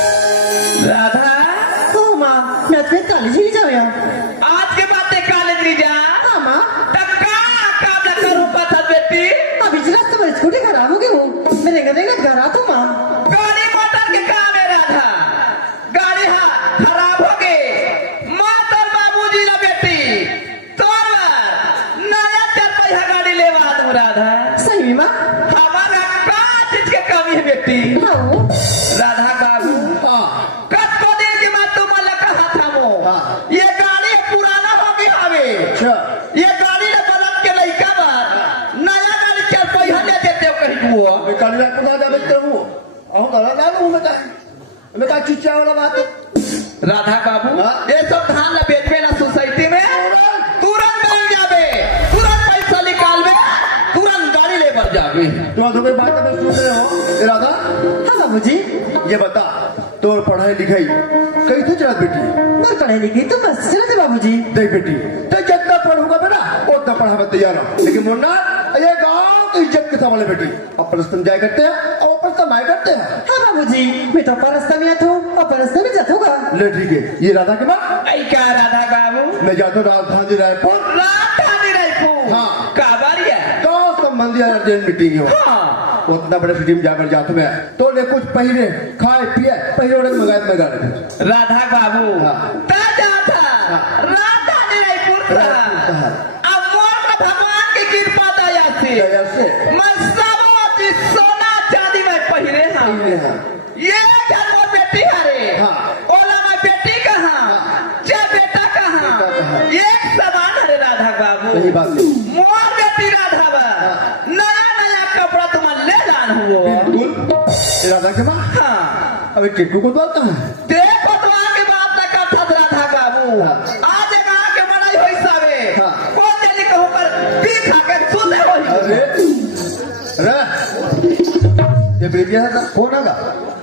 राधा हो माँ मैं अपने कॉलेज ही जाऊया। आज के बाद ते कॉलेज नहीं जा हाँ माँ टक्का काम न करूं पता बेटी अभी जरा तुम्हारी स्कूटी खराब हो गई हूँ मेरे घर घर आ तो माँ गाड़ी मोटर के काम है राधा गाड़ी हाँ खराब हो गई मोटर बाबूजी ला बेटी तोर नया चार पैसा गाड़ी लेवा दूं राधा सही माँ हमारा का चीज के कमी है बेटी हाँ राधा बाबू कत को दिन के बाद तुम कहा था वो ये गाड़ी पुराना हो गई हवे ये गाड़ी ने बदल के लइका बा नया गाड़ी चार पैसा ले देते कहीं वो गाड़ी ला कुदा जा बेचते हूँ अहो गाड़ा ना लूँ मैं का चिच्चा वाला बात है राधा बाबू ये सब धान ला बेचबे ना सोसाइटी में तुरंत मिल जाबे तुरंत पैसा निकालबे तुरंत गाड़ी लेकर जाबे तुम तो कोई बात में सुन रहे हो राधा हाँ बाबूजी ये बता तो पढ़ाई लिखाई कहीं थे चला बेटी मैं पढ़ाई लिखी तो बस चलते बाबूजी देख बेटी तो जितना पढ़ूंगा बेटा उतना पढ़ावा तैयार हो लेकिन मुन्ना ये गांव की इज्जत के सवाल है बेटी अपन रस्ते में जाया करते हैं और अपन कमाई करते हैं हाँ बाबूजी मैं तो पर रास्ता में आता हूँ और पर रास्ते में जाता हूँ ले ठीक है ये राधा के बाद ऐ क्या राधा बाबू मैं जाता हूँ राजधानी रायपुर राजधानी रायपुर हाँ। काबरिया गाँव संबंधी अर्जेंट मीटिंग है हाँ उतना बड़े सिटी में जाकर जाते मैं तो ले कुछ पहले खाए पिए पहले उड़े मंगा रहे राधा बाबू हाँ। ताजा था राजधानी रायपुर था अब मोर का भगवान की कृपा दया से मैं सब सोना चांदी में पहिरे हाँ ये घर बेटी हरे हाँ। ओला में बेटी कहाँ चे बेटा कहाँ एक समान हरे राधा बाबू सही बात है मोर बेटी राधा बा नया नया कपड़ा तुम्हारे ले जान हुआ बिल्कुल राधा के बाद हाँ अभी टिट्टू को बोलता है देखो तुम्हारे के बात न करता था राधा बाबू हाँ। आज एक आके मनाई होई सावे हाँ। कौन जाने कहूँ पर पी खा के सोते होई अरे ये बेटिया था कौन आगा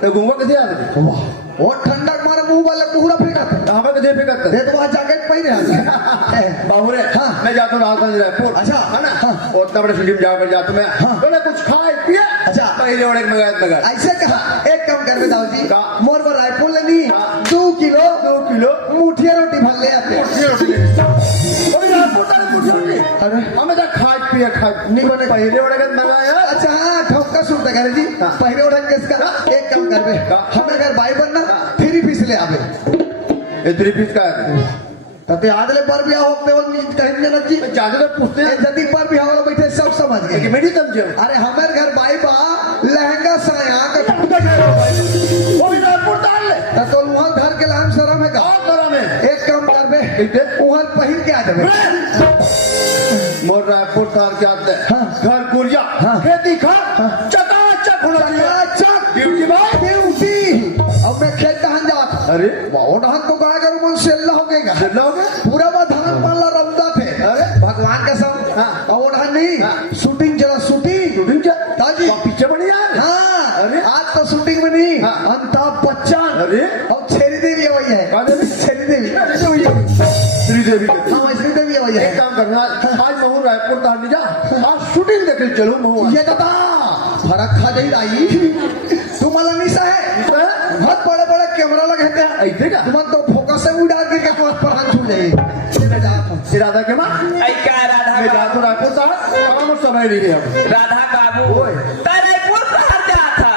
तो घूमो कैसे आ रहे वाह वो ठंडक मारे मुंह वाले पूरा फेंका था कहाँ पे कैसे फिकर दे तो वहाँ जैकेट पहने हैं बाबूरे हाँ। मैं जाता हूँ राजधानी रायपुर अच्छा। है ना हाँ। उतना बड़े सिटी में जाकर जाता मैं हाँ। बोले कुछ खाए पिए अच्छा। पहले उड़े मंगा ऐसे कहा एक काम कर बेटा जी का? मोर पर रायपुर लेनी हाँ। 2 किलो 2 किलो मुठिया रोटी भर ले आते ये रोटी ले अरे रायपुर ताले कुछ रोटी अरे हमें तो खाए पिए खाए नहीं बने पहले उड़े मंगाया अच्छा हाँ ठोका सुनता करे जी हाँ। पहले उड़ा किसका एक काम कर बे का? हमें अगर भाई बनना फ्री फीस ले आवे ये 3 पीस का है तते आदले पर भी आओ अपने वो कहीं जनक जी ज्यादा तो पूछते ए हैं जदी पर भी आओ बैठे सब समझ कि गए मेरी समझे अरे हमारे घर भाई बा लहंगा साया का वो भी रायपुर ताल ले तो वहाँ घर के लाम शर्म है का और तरह में एक काम कर बे ठीक है वहाँ पहिर के आ जावे मोर रायपुर तार के आते हैं हाँ। घर गुरिया हाँ। खेती खा चकाचक होना चाहिए ड्यूटी बाय ड्यूटी अब मैं खेत दहन जात अरे वो दहन तो कहा करूँ मन सेल्ला हो गएगा जितना हो गया पूरा बात धान पाला रौदा थे अरे भगवान के संग हाँ। और वो दहन नहीं हाँ। शूटिंग चला शूटिंग शूटिंग क्या ताजी वहाँ पीछे बड़ी यार हाँ अरे आज तो शूटिंग में नहीं हाँ। अमिताभ बच्चन अरे और छेरी देवी वही है कौन देवी? छेरी देवी श्रीदेवी के हाँ श्री देवी वही एक है काम करना आज महू रायपुर तार नहीं जा आज शूटिंग देखे चलो महू ये दादा फरक खा जाई राई तुम्हाला निशा है बहुत बड़े बड़े कैमरा लगे थे ऐसे का तुम तो फोकस से उड़ा के कोस पर हाथ छू जाए राधा के माँ ऐ क्या राधा मैं बाबू जाता हूँ रायपुर तार काम समय नहीं है राधा बाबू ओए। रायपुर शहर जा था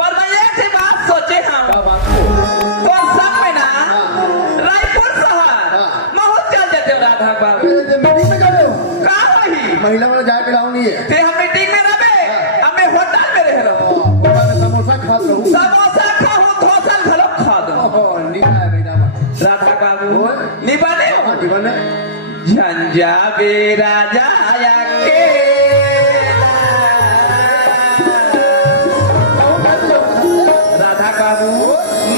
पर मैं एक सी बात सोचे क्या हम बात तो सब में ना रायपुर शहर हाँ। बहुत चल जाते हो राधा बाबू मीटिंग में जा रहे हो का वही महिला वाला जाके लाऊ नहीं है ते हम मीटिंग में रहे अब मैं होटल में रह रहा हूँ समोसा खा रहूँ समोसा खाऊं धोसल घलो खा दो राधा बाबू ओए। निबाने हो जीवन है झंझा बे राजा आया के राधा बाबू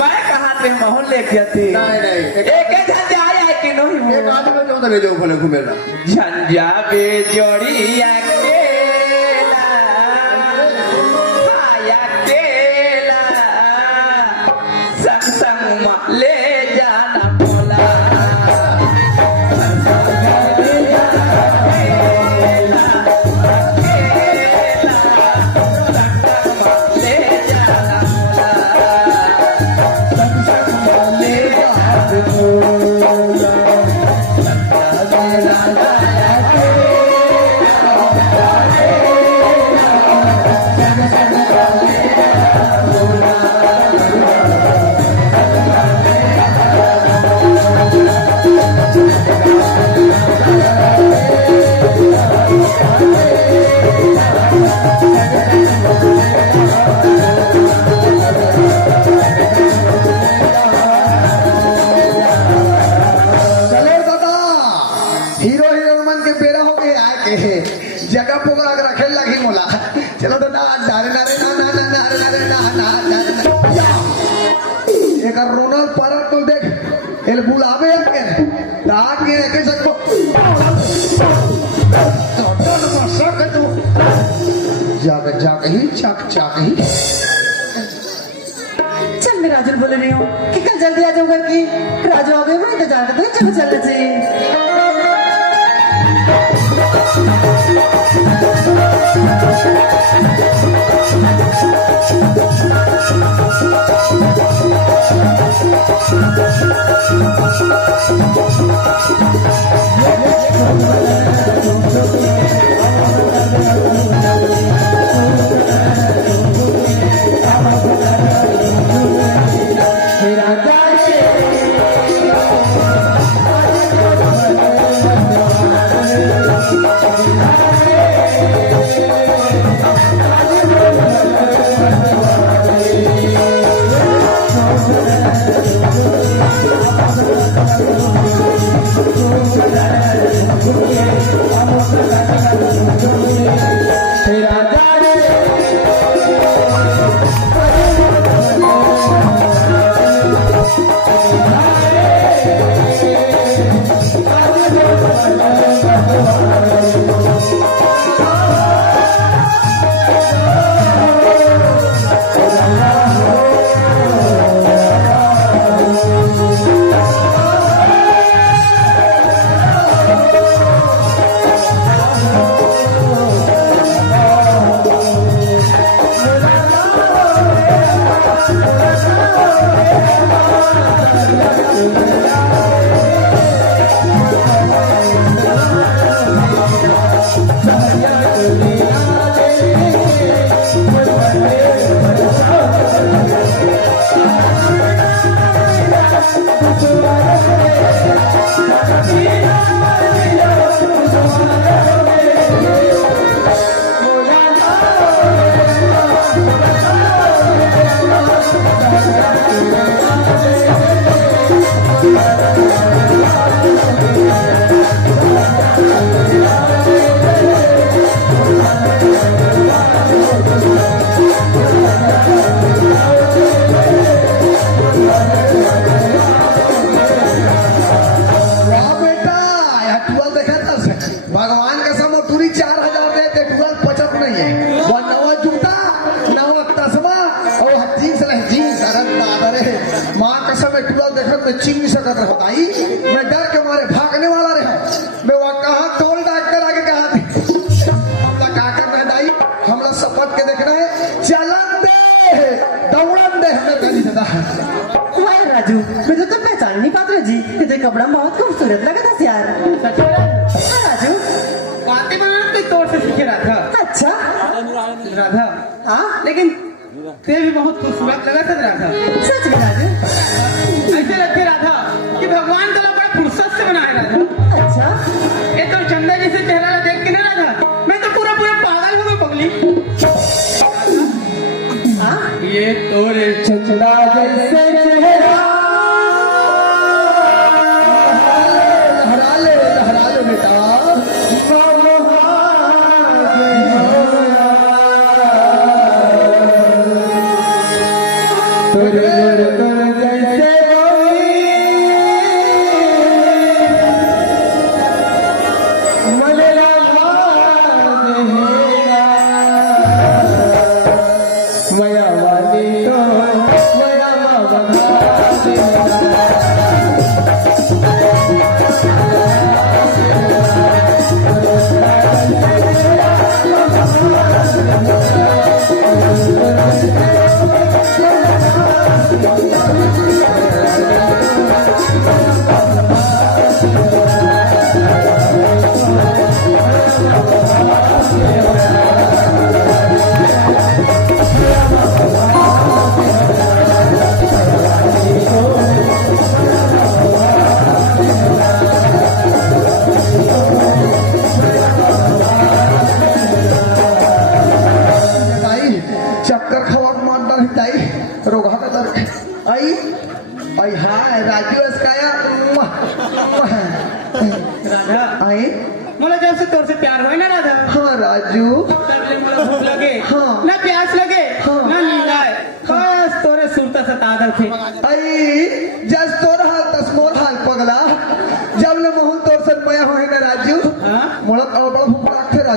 मैं कहा थे मोहन लेके थी नहीं एक झंझा आया कि नहीं एक आदमी में जो भेजो भले घूमेला झंझा बे जोड़िया केला आया केला संग संग ले जाना बोल पर तो देख एल बुलावे के ताके के सको तो मसा के तू जाग ही चाक ही चल मैं राजू बोल रही हूँ कि कल जल्दी आ जाऊंगा कि राजू आ गए मैं इंतजार करते हैं चलो चलना चाहिए चिंग नहीं सकत रहा भाई मैं डर के मारे भागने वाला रहा मैं वहाँ कहा तोल डॉक्टर आगे कहा हमला का करना है दाई हमला शपथ के देखना है चलन दे दौड़न दे हमें गली दादा वाह राजू मुझे तो पहचान नहीं पाते जी ये कपड़ा बहुत खूबसूरत लगा था यार हाँ, राजू बातें बनाना कोई तौर से सीखे रहा था अच्छा राधा हाँ लेकिन ते भी बहुत खूबसूरत लगा था राधा सच में राजू ऐसे लगते राधा कि भगवान का बड़ा फुर्सत से बनाया राधा अच्छा ये तो चंदा जैसे चेहरा देख के ना राधा मैं तो पूरा पागल हो गई पगली हाँ ये तोरे चंदा जैसे चेहरा लहरा ले बेटा तोरे जैसे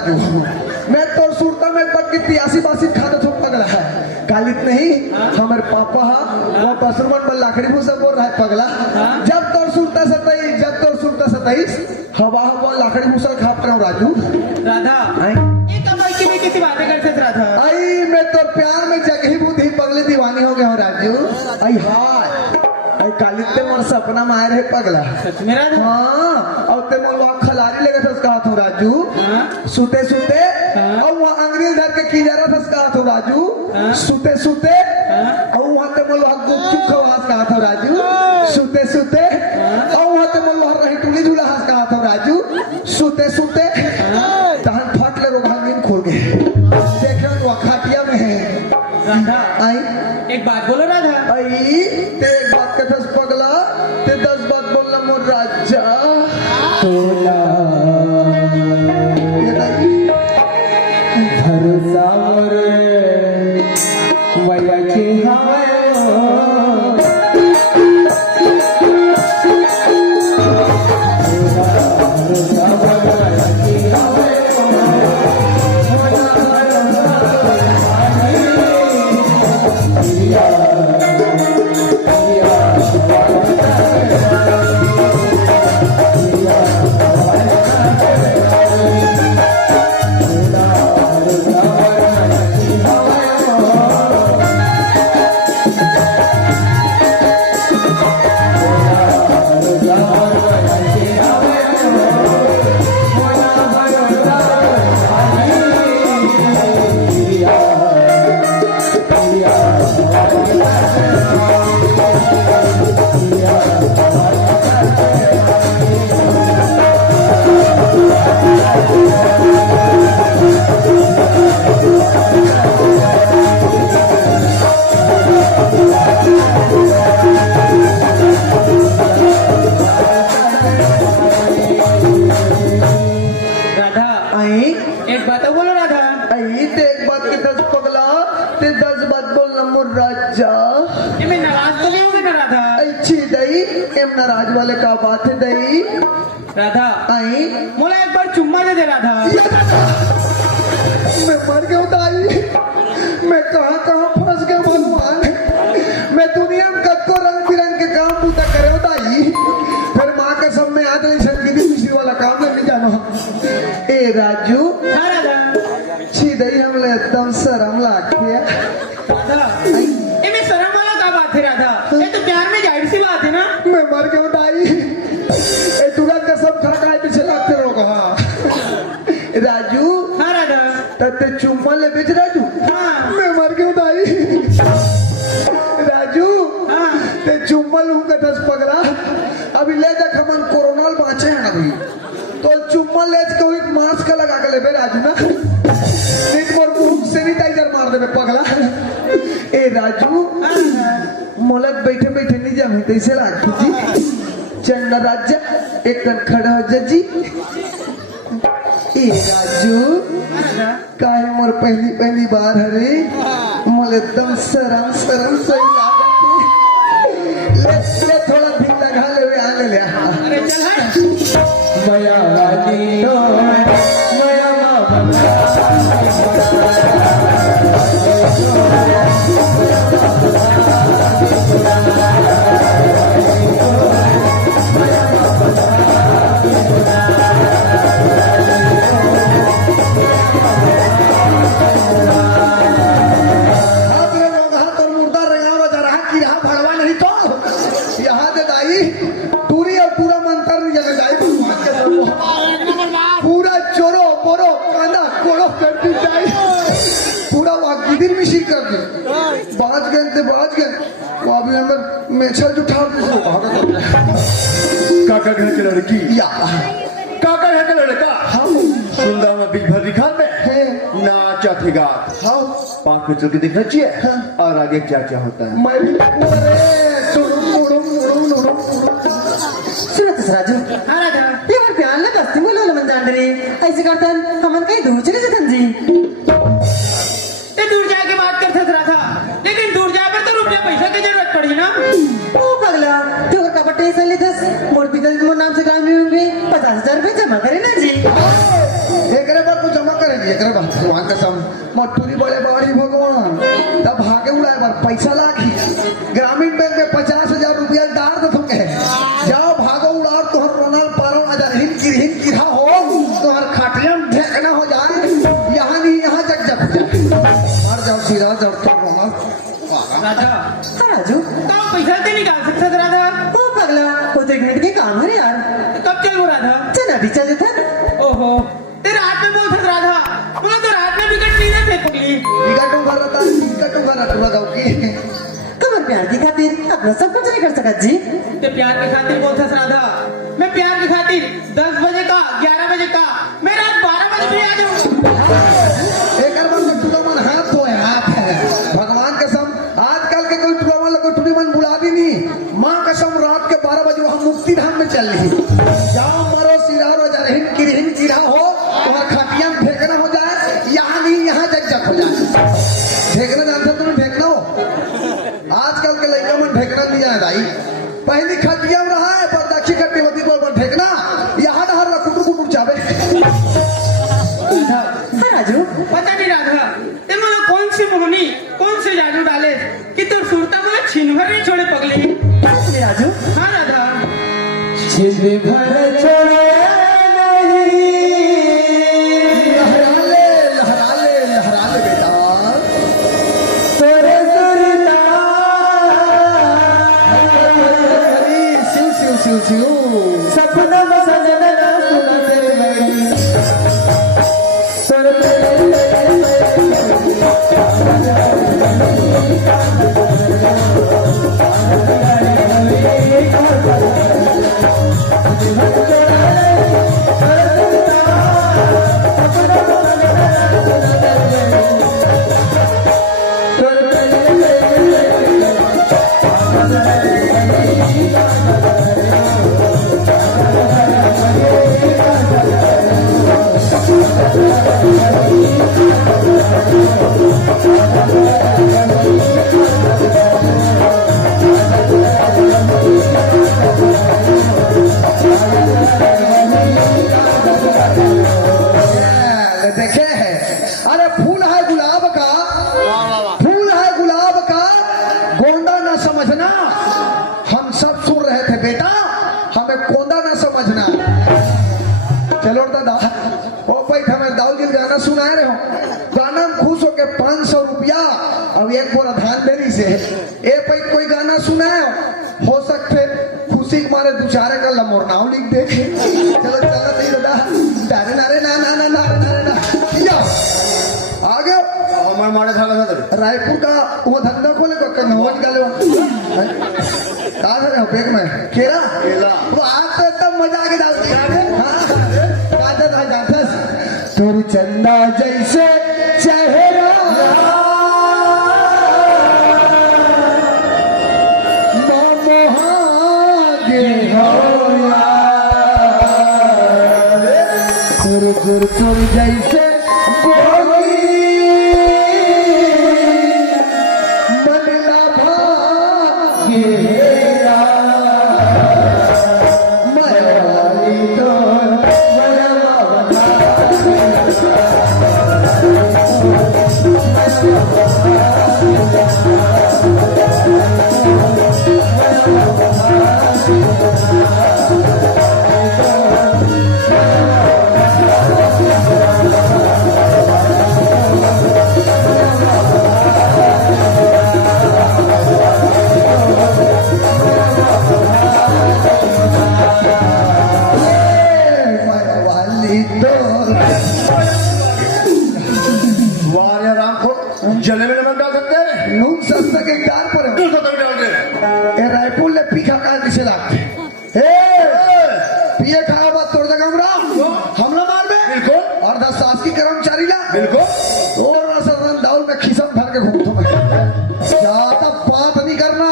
राजू मैं तो सुरता में तक की 83 खाता तो पगला है कालित नहीं हमारे पापा वो पसरमन में लाकड़ी भूसा बोल रहा है पगला जब तो सुरता सताई हवा हवा लाकड़ी भूसा खा रहा हूँ राजू राधा ये कमाई की भी किसी बातें करते थे राधा आई मैं तो प्यार में जगही बुद्धि पगले दीवानी हो गया हूँ राजू आई हाय आई कालित ते मोर सपना मार है पगला सच में राधा हाँ और ते मोर वहाँ खलारी लगे था उसका हाथ हो राजू सुते सुते और वहाँ अंग्रेज धर के की जा रहा था उसका हाथ हो राजू सुते सुते और वहाँ ते मोर वहाँ गुपचुप खवास का हाथ हो राजू सुते सुते और वहाँ ते मोर वहाँ रही टूली झूला हाथ का हाथ हो राजू सुते सुते तहन फट ले वो नींद खोल गए देखे वो खाटिया में है राधा आई एक बात बोलो राधा आई ते एक बात के दस पगला ते 10 बात बोलना मोर राजा तोला ये दाई भरोसा मोर वया के हवे एक बात बोलो राधा आई ते एक बात के 10 पगला ते 10 बात बोलना मोर राजा ये मैं नाराज तो नहीं हूँ ना राधा अच्छी दई एम नाराज वाले का बात है दई राधा आई मोला एक बार चुम्मा दे दे राधा मैं मर गया दाई मैं कहाँ कहाँ फंस गया भगवान मैं दुनिया में कद को रंग बिरंग के काम पूता करे दाई फिर माँ के सब में आदमी संगीत मिश्री वाला काम करने जाना ए राजू हाँ राधा दई हमले एकदम शर्म लागती है राधा ये मैं शर्म वाला का बात है राधा ये तो प्यार में जाहिर सी बात है ना मैं मर गया दाई ए दुर्गा का सब खड़का पीछे लगते रहो कहा राजू हाँ राधा तते चुम्मा ले बेच राजू हाँ मैं मर गया दाई राजू हाँ ते चुम्मा लूंगा 10 पगला अभी ले जा खमन कोरोना बाँचे हैं अभी तो चुम्मा ले कोई मास्क लगा के ले बे राजू ना नहीं मोर मुंह सैनिटाइजर मार दे बे पगला ए राजू मोलक बैठे बैठे नहीं जामी तैसे लागती जी चंदा राजा एक कन खड़ा हो जजी ए राजू काहे मोर पहली बार हरे मोल एकदम शर्म सही लागती ले थोड़ा धिक लगा ले वे आने ले अरे चल हट मया वाली तो मया पूरा चोरो बोरो कांदा कोड़ो कर दी जाए पूरा वाकिदिर में शीक कर दी बाज गए वो अभी हमें मेछल उठा काका घर के लड़की या काका घर का लड़का सुंदर में बिग भर दिखा में नाचा थेगा हाँ पाँच में चल के देखना चाहिए और आगे क्या क्या होता है मैं भी सुनो तो राजू हाँ राजा ये बार प्यार लगा बस्ती में लोल मन जान रही ऐसे करतन हमन कहीं दूर चले जतन जी ते दूर जाए के बात करते राधा लेकिन दूर जाए पर तो रुपया पैसा की जरूरत पड़ी ना ओ पगला तो और कपटे से ले दस मोर पिता मोर नाम से काम में 50,000 रुपए जमा करे ना जी एक रे बार को जमा भगवान कसम मटूरी बड़े बाड़ी भगवान तब भागे उड़ाए बार पैसा लाखी ग्रामीण बैंक में 50,000 रुपया डाल दो तुम कहे जाओ भागो उड़ाओ तुहर रोनाल पारो अजर हिन किरा हो तुहर खाटिया में ढेकना हो जाए यहाँ नहीं यहाँ जग जग हो जाए मर जाओ सीधा जड़ तो रोनाल राधा हाँ राजू तो आप पैसा तो निकाल सकते थे राधा ओ पगला वो तो 1 घंटे के काम है यार कब चल वो राधा चल अभी चल देते ओहो तेरे हाथ में बोल था राधा बोला तो रात में विकेट नहीं थे पगली टिकटों का रटुआ गाँव की कमर प्यार की खातिर अपना सब कुछ नहीं कर सकत जी ते प्यार की खातिर बोल था राधा मैं प्यार की खातिर 10 बजे का 11 बजे का मैं रात 12 बजे भी आ जाऊंगा एक मन में टूर्नामेंट हाथ तो हाथ है भगवान कसम आजकल के कोई टूर्नामेंट बुला भी नहीं माँ कसम रात के 12 बजे वहाँ मुक्ति धाम में चल रही जाओ मरो सिरारो जरहिन किरहा हो तुम्हारा खटिया में फेंकना हो जाए यहाँ नहीं यहाँ जग जग हो जाए फेंकना जानते तुम्हें फेंकना हो आजकल के लड़का में फेंकना नहीं जाए भाई पहली खटिया में रहा है पर दक्षिण कट्टीवती पर फेंकना यहाँ डहर ला कुटुर चावे हाँ राजू पता नहीं राधा ते मला कौन सी मोहनी कौन से जादू डाले कि तू सुरता में छीन भर नहीं छोड़े पगली राजू हाँ राधा छीन भर छोड़े लहरा ले बेटा तोरे सुरता शिव सपना में सजना सुनते लगी देखे है अरे फूल है गुलाब का गोंदा न समझना हम सब सुन रहे थे बेटा हमें कोंदा न समझना चलो दादा ओ भाई हमें दाऊ जी गाना सुनाए रहे हो गाना में खुश होके 500 रुपया अब एक बोरा धान देरी से ए भाई कोई गाना सुनाए हो सकते खुशी के मारे दूसरे का लमोर नाव लिख दे चलो नहीं दादा नारे नारे ना ना ना नारे नारे ना या आगे हमारे मारे था लगा रायपुर का वो धंधा खोले को कन्हौज निकाले कहा था बैग में केला वो आज तो तब मजा के डालते काटे था जाते तोर चंदा जैसे चेहरा तुर जैसे मन ना भागेरा मरवाली तो जले में नमक डाल सकते हैं नून सस्ता के डाल पर है। दूसरा तक डाल दे ए रायपुर ले पीखा का दिसे लागते पिए खाया बात तोड़ जगह हमला मार में बिल्कुल और 10 शासकीय कर्मचारी ला बिल्कुल और सदन दाउल में खिसम भर के घूमतो मैं ज्यादा बात नहीं करना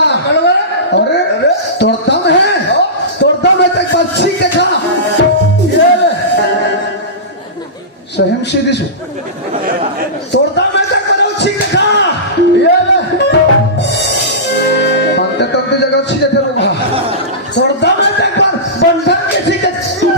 अरे तोड़ दम है तक पक्षी देखा ये ले सहम से दिसो तोड़ दम है तक पक्षी देखा ये ले अंत तक जगह छी थे लोग तोड़ दम है तक पर बंधन के छी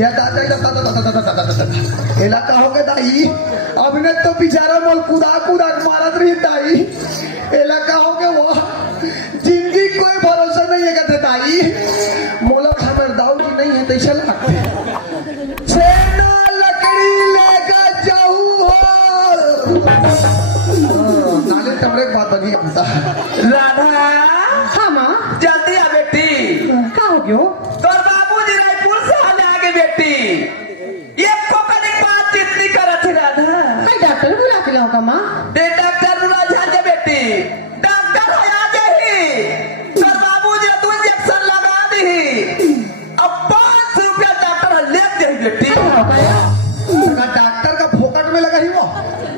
या दादा एला कहोगे दाई अभिने तो बेचारा मोल कुदा कुदा मारत रही दाई एला कहोगे वो जिंदगी कोई भरोसा नहीं है कहते दाई मोला खबर दाऊ जी नहीं है तैसा लगते छेना लकड़ी लेकर जाऊ हो नाले तमरे बात बनी बता राधा हाँ माँ जल्दी आ बेटी का हो गयो तोर बाबूजी रायपुर से आने आगे बेटी ये कोकनी बातचीत नहीं करत है राधा मैं डॉक्टर बुला के लाऊंगा माँ दे डॉक्टर बुला जाके बेटी डॉक्टर है आगे ही तोर बाबूजी तू इंजेक्शन लगा दी अब 500 रुपया डॉक्टर ले जाए बेटी डॉक्टर का फोकट में लगा ही वो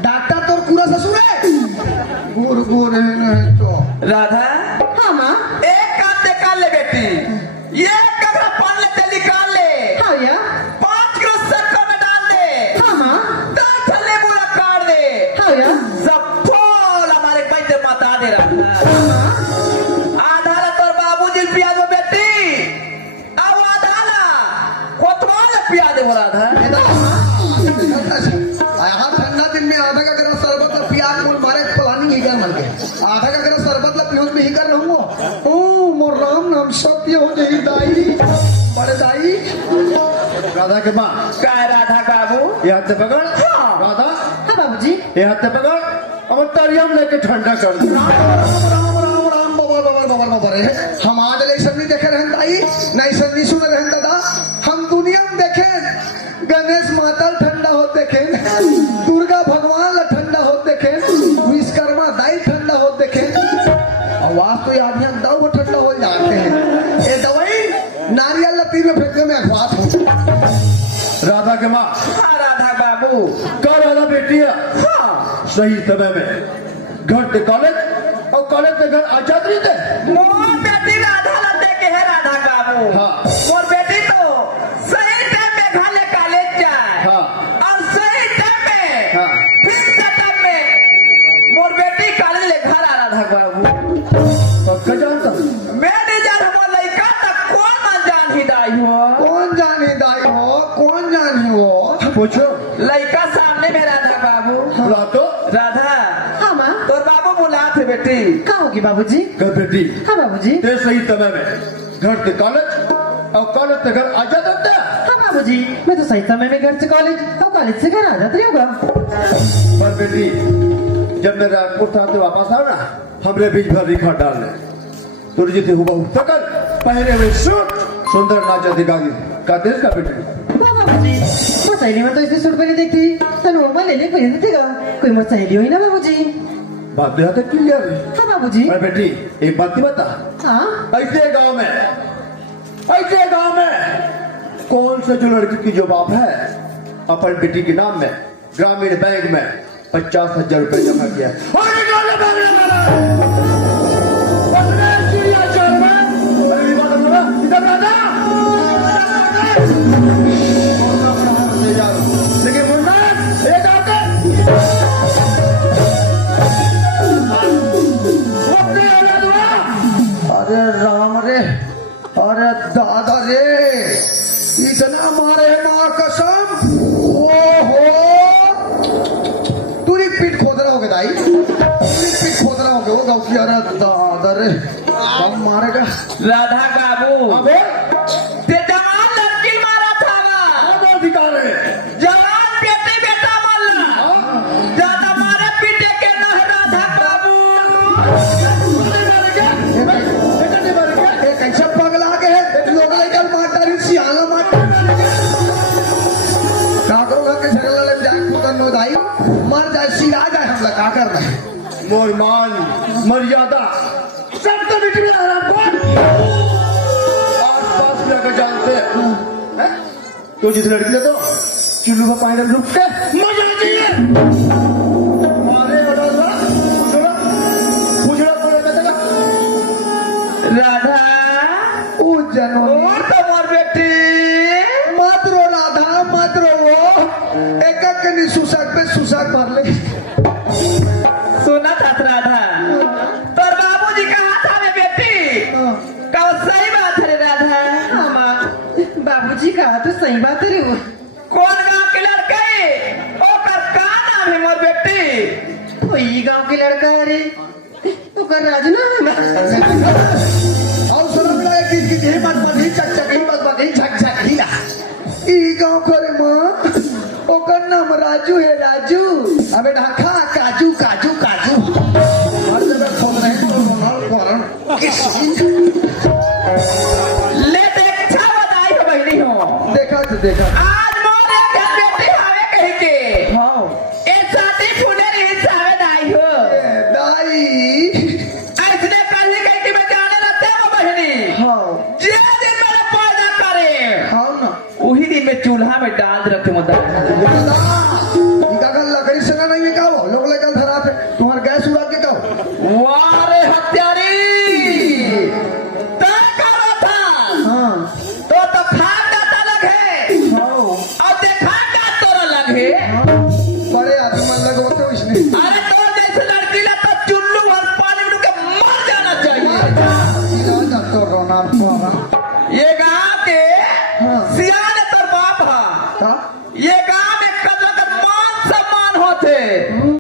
डॉक्टर तो पूरा ससुर है गुर गुर तो राधा हाँ माँ एक काम निकाल ले बेटी ये कमरा पान ले निकाल ले हाँ या 5 किलो शक्कर में डाल दे हाँ माँ 10 थैले पूरा काट दे हाँ या सब फूल हमारे पैसे मता दे रहा आधा ला तोर बाबूजी पिया दो बेटी अब आधा ला कोतवाल ले पिया दे वो राधा यहाँ ठंडा दिन में आधा का गिलास शरबत ला पिया मोल मारे पलानी ही कर मन के आधा का गिलास शरबत ला पियोज में ही कर रहूंगा ओ मोर राम नाम सत्य हो गई दाई बड़े दाई राधा के माँ काय राधा बाबू ये हाथ से पकड़ हाँ। राधा हाँ बाबूजी ये हाथ से पकड़ अब तरियम लेके ठंडा कर दे राम बाबा रे हम आज ऐसा नहीं देखे रहन दाई नहीं ऐसा नहीं सुने रहन दादा हम दुनिया में देखे गणेश माता ठंडा हो देखे दुर्गा भगवान ला ठंडा हो देखे विश्वकर्मा दाई ठंडा हो देखे आवाज तो याद है दाऊ वो ठंडा हो जाते हैं ये दवाई नारियल ला तीर में फेंकने में अखबार हो राधा के माँ हाँ राधा बाबू कह राधा बेटी है हाँ सही समय में घर से कॉलेज और कॉलेज से घर आ जाते नहीं थे मोर बेटी राधा ला दे के है राधा बाबू हाँ। मोर बेटी तो सही टाइम में घर ले कॉलेज जाए हाँ। और सही टाइम में हाँ। फिर टाइम में मोर बेटी कॉलेज ले घर आ राधा बाबू पक्का जानता मैं नहीं जान हमार लड़का तक कौन मन जान ही दाई हो कौन जानी दाई हो कौन जानी हो पूछो लड़का सामने में राधा बाबू बुला तो राधा हाँ माँ तोर बाबू बुला थे बेटी का होगी बाबूजी कह बेटी हाँ बाबूजी ते सही समय में घर से कॉलेज और कॉलेज से घर आ जाते थे हाँ बाबूजी मैं तो सही समय में घर से कॉलेज और कॉलेज से घर आ जाती होगा पर बेटी जब मैं रायपुर था तो वापस आओ ना हमरे बीच भर रिकॉर्ड डालने तुझे से हुआ सकल पहले हुए सूट सुंदर नाचा दिखागी का देश का बेटी हाँ बाबूजी वो सहेली में तो इसने सूट पहने देखती तो नॉर्मल लेने कोई नहीं देगा कोई मोर सहेली हुई ना बाबूजी बात यहाँ तक क्लियर है हाँ बाबूजी पर बेटी एक बात नहीं बता हाँ ऐसे गांव में कौन सा जो लड़की की जो बाप है अपन बेटी के नाम में ग्रामीण बैंक में 50,000 रुपए जमा किया और निकाले भागने वाला। पकड़े चिड़िया चोर में। अरे ये बात हम लोग इधर राजा। लेकिन मुन्ना एक आके अपने औलाद हुआ। अरे राम रे अरे दादा रे इतना मारे माँ कसम ओहो तूरी पीठ खोदरा हो गया दाई तूरी पीठ खोदरा हो गया वो गाँव की अरे दादा रे हम मारेगा राधा बाबू अबे ते जवान लड़की मारा था कौन अधिकार है जवान बेटे बेटा मारला ज्यादा मारे पीटे के न है राधा बाबू एक ऐसा पगला के है लोग लेकर मारता रही सियाला मारता काकरो का के झगड़ा लग जाए खुदा नो दाई मर जाए सिरा जाए हमला का करना है मोर मान मर्यादा सब तो मिट गया हराम कौन आस पास में अगर जानते हैं तो जिस लड़की ने तो चुल्लू का पानी रुक के मजा चाहिए मारे पूछना पड़ेगा राधा ओ जनोनी और तुम्हार बेटी मत रो राधा मत रो वो एक कनी सुसाक पे सुसाक भर ले सुना था राधा तोर बाबूजी कहा था रे बेटी का सही बात है रे राधा हाँ माँ बाबूजी कहा तो सही बात है रे वो। कौन गांव के लड़के ओकर का नाम है मोर बेटी वही गांव के लड़का है रे, ओकर राजू ना है। और सुनो मेरा एक चीज की बात बनी चक चक ही बात बनी झक झक ही ना ई गांव करे मां ओकर नाम राजू है राजू। अबे ढाका काजू काजू काजू हर जगह खोल रहे हैं तो कौन ले देख छा बधाई हो बहनी हो देखा तो देखा आज मोरे घर बेटी आवे कह के हाँ ए साथी फुने रे सावे दाई हो दाई ऐसने पहले कह के मैं जाने लगते हो बहनी हाँ जे दिन मेरा पैदा करे हाँ ना वही दिन में चूल्हा में डाल दे रखे मत लकड़ी से नहीं निकालो लोग लेकर धरा थे तुम्हारा गैस उड़ा के कहो वारे हत्यारी तय करो था हाँ तो खान जाता लगे हाँ और देखा का तोरा लगे बड़े आदमी मन लगो तो इसने अरे तो जैसे लड़की ला तो चुल्लू और पानी में डूब के मर जाना चाहिए तो रोना